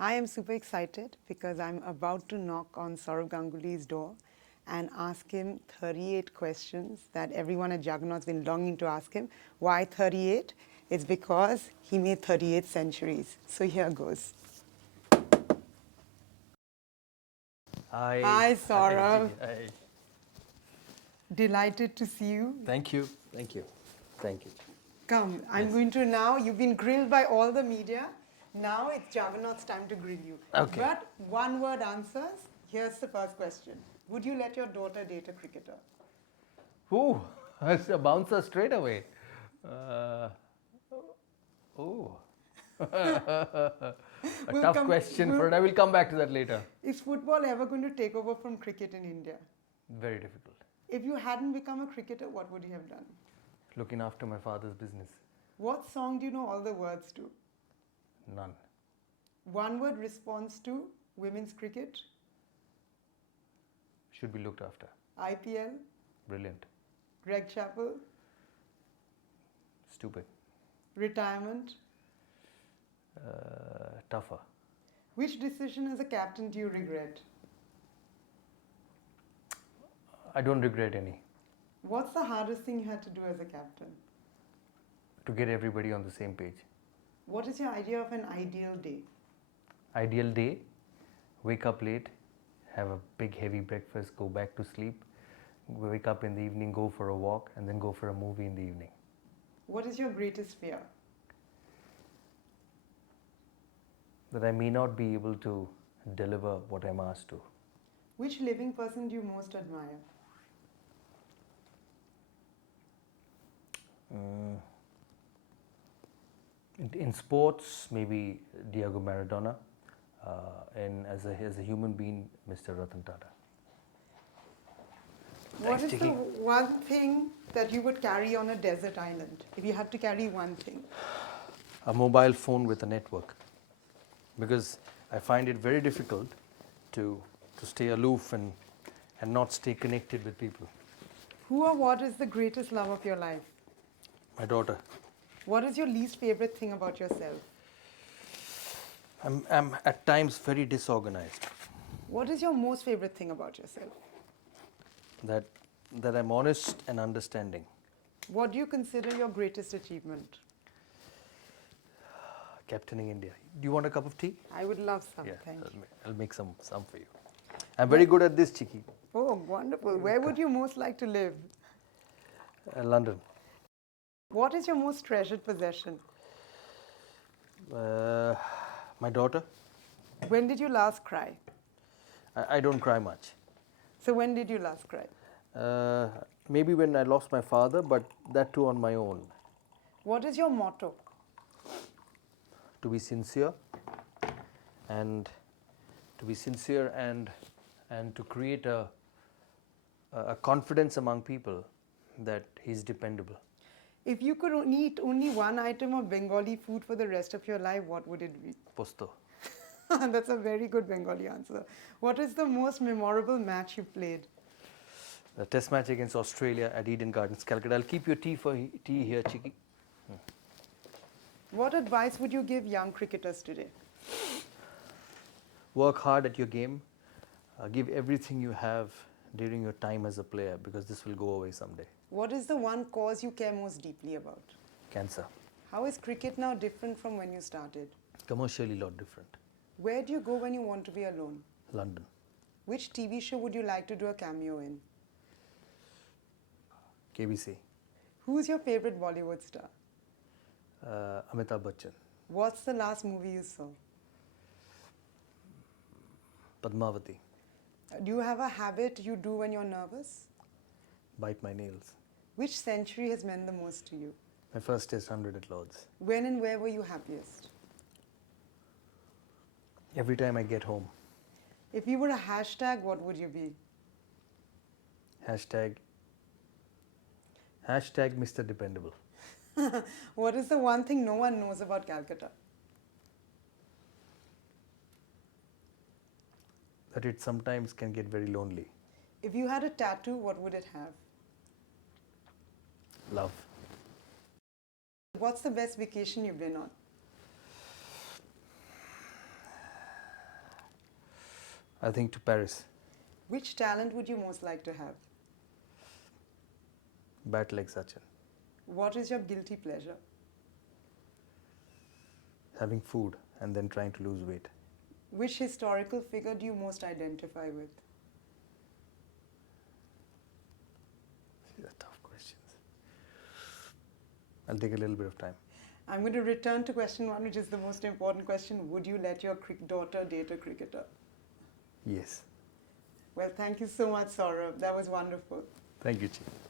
I am super excited because I'm about to knock on Sourav Ganguly's door and ask him 38 questions that everyone at Juggernaut's been longing to ask him. Why 38? It's because he made 38 centuries. So here goes. Hi. Hi, Sourav. Hi. Delighted to see you. Thank you. Thank you. Thank you. Come, I'm Yes. going to now, you've been grilled by all the media. Now it's Juggernaut's time to grill you. Okay. But one word answers. Here's the first question. Would you let your daughter date a cricketer? Ooh, it's a bouncer straight away. Oh. A We'll tough come- question, we'll- but I will come back to that later. Is football ever going to take over from cricket in India? Very difficult. If you hadn't become a cricketer, what would you have done? Looking after my father's business. What song do you know all the words to? None. One word response to women's cricket, Should be looked after. IPL, Brilliant. Greg Chappell, Stupid. retirement. Tougher. Which decision as a captain do you regret? I don't regret any. What's the hardest thing you had to do as a captain? To get everybody on the same page. What is your idea of an ideal day? Ideal day, wake up late, have a big heavy breakfast, go back to sleep, wake up in the evening, go for a walk, and then go for a movie in the evening. What is your greatest fear? That I may not be able to deliver what I'm asked to. Which living person do you most admire? In sports, maybe Diego Maradona, and as a human being, Mr. Ratan Tata. What is Thanks, the Chicky. one thing that you would carry on a desert island? If you had to carry one thing. A mobile phone with a network, because I find it very difficult to stay aloof and not stay connected with people. Who or what is the greatest love of your life? My daughter. What is your least favorite thing about yourself? I'm at times very disorganized. What is your most favorite thing about yourself? That I'm honest and understanding. What do you consider your greatest achievement? Captaining India. Do you want a cup of tea? I would love some. Yeah, Thank you. I'll make some for you. I'm very good at this, Chiki. Oh, wonderful. Where would you most like to live? London. What is your most treasured possession? My daughter. When did you last cry? I don't cry much. So when did you last cry? Maybe when I lost my father, but that too on my own. What is your motto? To be sincere and to create a confidence among people that he's dependable. If you could eat only one item of Bengali food for the rest of your life, what would it be? Posto. That's a very good Bengali answer. What is the most memorable match you played? The test match against Australia at Eden Gardens, Calcutta. I'll keep your tea here, Chiki. What advice would you give young cricketers today? Work hard at your game. Give everything you have during your time as a player, because this will go away someday. What is the one cause you care most deeply about? Cancer. How is cricket now different from when you started? Commercially, a lot different. Where do you go when you want to be alone? London. Which TV show would you like to do a cameo in? KBC. Who's your favorite Bollywood star? Amitabh Bachchan. What's the last movie you saw? Padmavati. Do you have a habit you do when you're nervous? Bite my nails. Which century has meant the most to you? My first test 100 at Lords. When and where were you happiest? Every time I get home. If you were a hashtag, what would you be? Hashtag Mr. Dependable. What is the one thing no one knows about Calcutta? That it sometimes can get very lonely. If you had a tattoo, what would it have? Love. What's the best vacation you've been on? I think to Paris. Which talent would you most like to have? Bat like Sachin. What is your guilty pleasure? Having food and then trying to lose weight. Which historical figure do you most identify with? These are tough questions. I'll take a little bit of time. I'm going to return to question one, which is the most important question. Would you let your daughter date a cricketer? Yes. Well, thank you so much, Sourav. That was wonderful. Thank you, Chief.